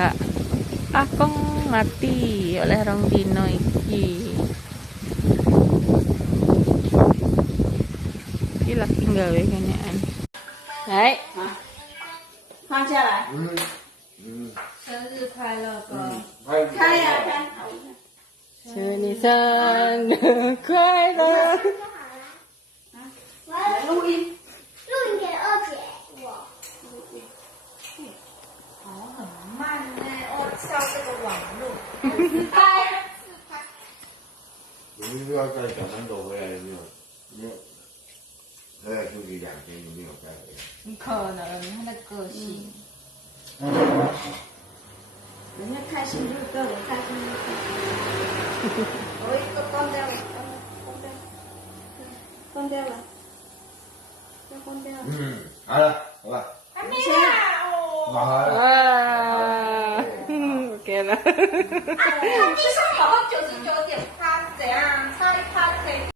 Mbak akong mati oleh rong dino iki. Iki lagi gawe kenean. Hai. 放下来。生日快乐歌。开呀开。祝你生日快乐！来录音。录音给二姐，我。哦，很慢呢，哦，跳这个网路。你不要再小三走回来有没有？没有，回来休息2天有没有再回来？你可能他的个性。人家开心就对我开心。我一个关掉了，关掉了，要关掉了。好了，好吧。还没啦，好了。哇，OK 了。地上宝宝99.8。